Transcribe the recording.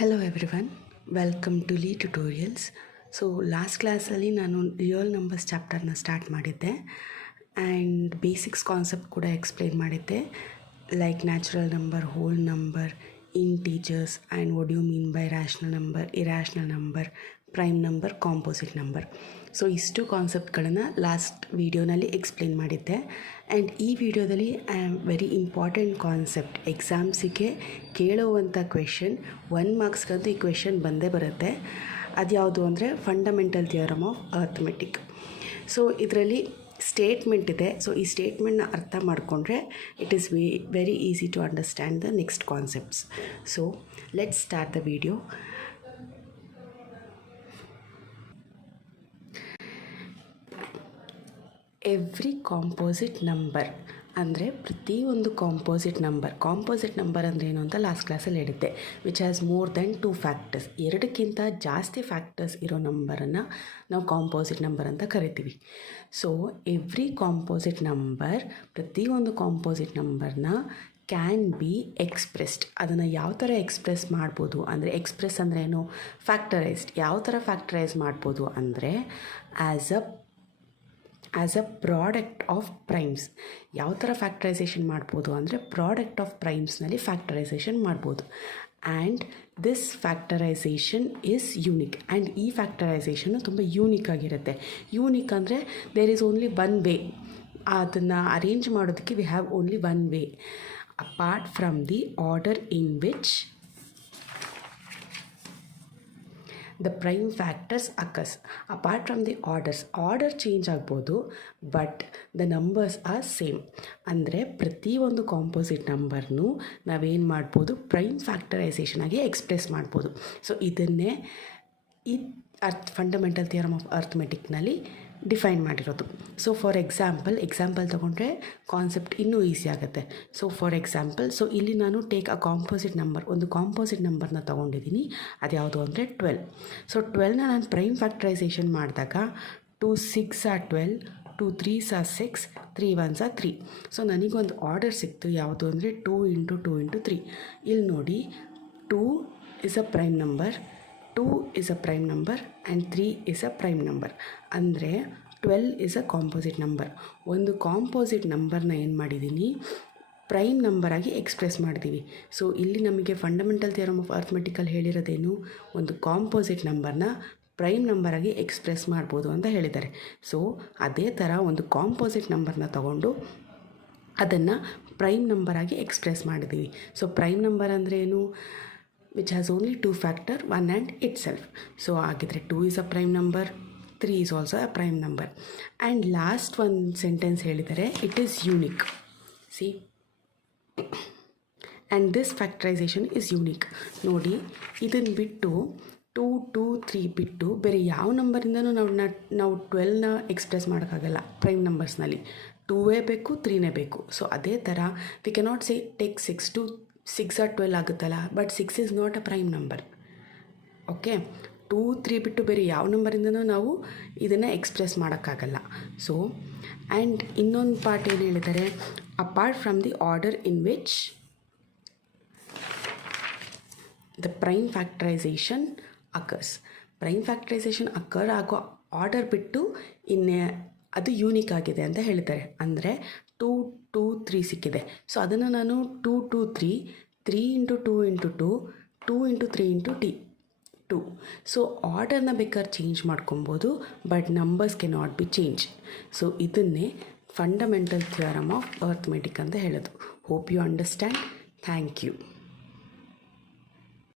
Hello everyone, welcome to Lee tutorials. So last ಕ್ಲಾಸಲ್ಲಿ ನಾನು real numbers ಚಾಪ್ಟರ್ನ start ಮಾಡಿದ್ದೆ ಆ್ಯಂಡ್ ಬೇಸಿಕ್ಸ್ ಕಾನ್ಸೆಪ್ಟ್ ಕೂಡ ಎಕ್ಸ್ಪ್ಲೇನ್ ಮಾಡಿದ್ದೆ, like natural number, whole number, integers and what you mean by rational number, irrational number, prime number, composite number. So ಇಷ್ಟು ಕಾನ್ಸೆಪ್ಟ್ಗಳನ್ನು last ವೀಡಿಯೋನಲ್ಲಿ explain ಮಾಡಿದ್ದೆ. ಆ್ಯಂಡ್ ಈ ವಿಡಿಯೋದಲ್ಲಿ ವೆರಿ ಇಂಪಾರ್ಟೆಂಟ್ ಕಾನ್ಸೆಪ್ಟ್, ಎಕ್ಸಾಮ್ಸಿಗೆ ಕೇಳುವಂಥ ಕ್ವೆಶನ್, 1 ಮಾರ್ಕ್ಸ್ಗಂತೂ ಈ ಕ್ವೆಶನ್ ಬಂದೇ ಬರುತ್ತೆ. ಅದು ಯಾವುದು ಅಂದರೆ fundamental theorem of arithmetic. So ಇದರಲ್ಲಿ ಸ್ಟೇಟ್ಮೆಂಟ್ ಇದೆ. ಸೊ ಈ ಸ್ಟೇಟ್ಮೆಂಟ್ನ ಅರ್ಥ ಮಾಡಿಕೊಂಡ್ರೆ it is very easy to understand the next concepts. So let's start the video. Every composite number ಅಂದರೆ ಪ್ರತಿಯೊಂದು ಕಾಂಪೋಸಿಟ್ ನಂಬರ್ ಅಂದರೆ ಏನು ಅಂತ ಲಾಸ್ಟ್ ಕ್ಲಾಸಲ್ಲಿ ಹೇಳಿದ್ದೆ, which has more than 2 factors. 2ಕ್ಕಿಂತ ಜಾಸ್ತಿ ಫ್ಯಾಕ್ಟರ್ಸ್ ಇರೋ ನಂಬರನ್ನು ನಾವು ಕಾಂಪೋಸಿಟ್ ನಂಬರ್ ಅಂತ ಕರಿತೀವಿ. ಸೊ ಎವ್ರಿ ಕಾಂಪೋಸಿಟ್ ನಂಬರ್, ಪ್ರತಿಯೊಂದು ಕಾಂಪೋಸಿಟ್ ನಂಬರ್ನ ಕ್ಯಾನ್ ಬಿ ಎಕ್ಸ್ಪ್ರೆಸ್ಡ್. ಅದನ್ನು ಯಾವ ಥರ ಎಕ್ಸ್ಪ್ರೆಸ್ ಮಾಡ್ಬೋದು ಅಂದರೆ, ಎಕ್ಸ್ಪ್ರೆಸ್ ಅಂದರೆ ಏನು, ಫ್ಯಾಕ್ಟರೈಸ್ಡ್. ಯಾವ ಥರ ಫ್ಯಾಕ್ಟರೈಸ್ ಮಾಡ್ಬೋದು ಅಂದರೆ as a product of primes. ಯಾವ ಥರ ಫ್ಯಾಕ್ಟರೈಸೇಷನ್ ಮಾಡ್ಬೋದು ಅಂದರೆ ಪ್ರಾಡಕ್ಟ್ ಆಫ್ ಪ್ರೈಮ್ಸ್ನಲ್ಲಿ ಫ್ಯಾಕ್ಟರೈಸೇಷನ್ ಮಾಡ್ಬೋದು. And this factorisation is unique. And ಈ ಫ್ಯಾಕ್ಟರೈಸೇಷನ್ನು ತುಂಬ ಯೂನಿಕ್ ಆಗಿರುತ್ತೆ. ಯೂನಿಕ್ ಅಂದರೆ ದೇರ್ ಈಸ್ ಓನ್ಲಿ 1 ವೇ. ಅದನ್ನು ಅರೇಂಜ್ ಮಾಡೋದಕ್ಕೆ we have only 1 way, apart from the order in which the prime factors occurs. Apart from the order change ಆಗ್ಬೋದು, but the numbers are same. ಅಂದರೆ ಪ್ರತಿಯೊಂದು composite ನಂಬರ್ನು ನಾವೇನು ಮಾಡ್ಬೋದು, prime factorisation ಆಗಿ express ಮಾಡ್ಬೋದು. So ಇದನ್ನೇ ಈ ಫಂಡಮೆಂಟಲ್ ಥಿಯರಮ್ ಆಫ್ ಅರ್ಥಮೆಟಿಕ್ನಲ್ಲಿ ಡಿಫೈನ್ ಮಾಡಿರೋದು. ಸೊ ಫಾರ್ ಎಕ್ಸಾಂಪಲ್ ತೊಗೊಂಡ್ರೆ ಕಾನ್ಸೆಪ್ಟ್ ಇನ್ನೂ ಈಸಿ ಆಗುತ್ತೆ. ಸೊ ಫಾರ್ ಎಕ್ಸಾಂಪಲ್, ಸೊ ಇಲ್ಲಿ ನಾನು ಟೇಕ್ ಅ ಕಾಂಪೋಸಿಟ್ ನಂಬರ್, ಒಂದು ಕಾಂಪೋಸಿಟ್ ನಂಬರ್ನ ತೊಗೊಂಡಿದ್ದೀನಿ. ಅದು ಯಾವುದು ಅಂದರೆ 12. ಸೊ 12ನ ನಾನು ಪ್ರೈಮ್ ಫ್ಯಾಕ್ಟರೈಸೇಷನ್ ಮಾಡಿದಾಗ 2 6 are 12, 2 3s are 6, 3 1s are 3. So ನನಗೊಂದು ಆರ್ಡರ್ ಸಿಕ್ತು, ಯಾವುದು ಅಂದರೆ 2 × 2 × 3. ಇಲ್ಲಿ ನೋಡಿ, 2 is a prime number, 2 is a prime number and 3 is a prime number. ಅಂದರೆ 12 is a composite number. ಒಂದು ಕಾಂಪೋಸಿಟ್ ನಂಬರ್ನ ಏನು ಮಾಡಿದ್ದೀನಿ, ಪ್ರೈಮ್ ನಂಬರಾಗಿ ಎಕ್ಸ್ಪ್ರೆಸ್ ಮಾಡಿದ್ದೀವಿ. ಸೊ ಇಲ್ಲಿ ನಮಗೆ ಫಂಡಮೆಂಟಲ್ ಥಿಯರಮ್ ಆಫ್ ಅರ್ಥಮೆಟಿಕಲ್ಲಿ ಹೇಳಿರೋದೇನು, ಒಂದು ಕಾಂಪೋಸಿಟ್ ನಂಬರ್ನ ಪ್ರೈಮ್ ನಂಬರಾಗಿ ಎಕ್ಸ್ಪ್ರೆಸ್ ಮಾಡ್ಬೋದು ಅಂತ ಹೇಳಿದ್ದಾರೆ. ಸೊ ಅದೇ ಥರ ಒಂದು ಕಾಂಪೋಸಿಟ್ ನಂಬರ್ನ ತಗೊಂಡು ಅದನ್ನು ಪ್ರೈಮ್ ನಂಬರಾಗಿ ಎಕ್ಸ್ಪ್ರೆಸ್ ಮಾಡಿದ್ದೀವಿ. ಸೊ ಪ್ರೈಮ್ ನಂಬರ್ ಅಂದರೆ ಏನು, which has only 2 factor, 1 and itself. So ಆಗಿದ್ರೆ 2 is a prime number, 3 is also a prime number. And last one sentence ಹೇಳಿದರೆ, it is unique. See, and this factorization is unique. ನೋಡಿ, ಇದನ್ನು ಬಿಟ್ಟು 2 2 3 ಬಿಟ್ಟು ಬೇರೆ ಯಾವ ನಂಬರಿಂದನೂ ನಾವು 12ನ ಎಕ್ಸ್ಪ್ರೆಸ್ ಮಾಡೋಕ್ಕಾಗಲ್ಲ. ಪ್ರೈಮ್ ನಂಬರ್ಸ್ನಲ್ಲಿ 2 ಬೇಕು, 3 ಬೇಕು. ಸೊ ಅದೇ ಥರ we cannot say take 6 or 12 ಆಗುತ್ತಲ್ಲ, but 6 is not a prime number. Okay, 2 3 ಬಿಟ್ಟು ಬೇರೆ ಯಾವ ನಂಬರಿಂದನೂ ನಾವು ಇದನ್ನು ಎಕ್ಸ್ಪ್ರೆಸ್ ಮಾಡೋಕ್ಕಾಗಲ್ಲ. ಸೊ ಆ್ಯಂಡ್ ಇನ್ನೊಂದು ಪಾರ್ಟ್ ಏನು ಹೇಳಿದ್ದಾರೆ, apart from the order in which the prime factorisation occurs. Prime factorisation occur ಆಗೋ ಆರ್ಡರ್ ಬಿಟ್ಟು ಅದು ಯೂನಿಕ್ ಆಗಿದೆ ಅಂತ ಹೇಳ್ತಾರೆ. ಅಂದರೆ 2 2 3 ಸಿಕ್ಕಿದೆ. ಸೊ ಅದನ್ನು ನಾನು 2 2 3 3 × 2 × 2 2 × 3 × 2. ಸೊ ಆರ್ಡರ್ನ ಬೇಕಾದ್ರೆ ಚೇಂಜ್ ಮಾಡ್ಕೊಬೋದು, but numbers can not be change. So ಇದನ್ನೇ ಫಂಡಮೆಂಟಲ್ ಥಿಯರಮ್ ಆಫ್ ಅರ್ಥಮೆಟಿಕ್ ಅಂತ ಹೇಳೋದು. Hope you understand. Thank you.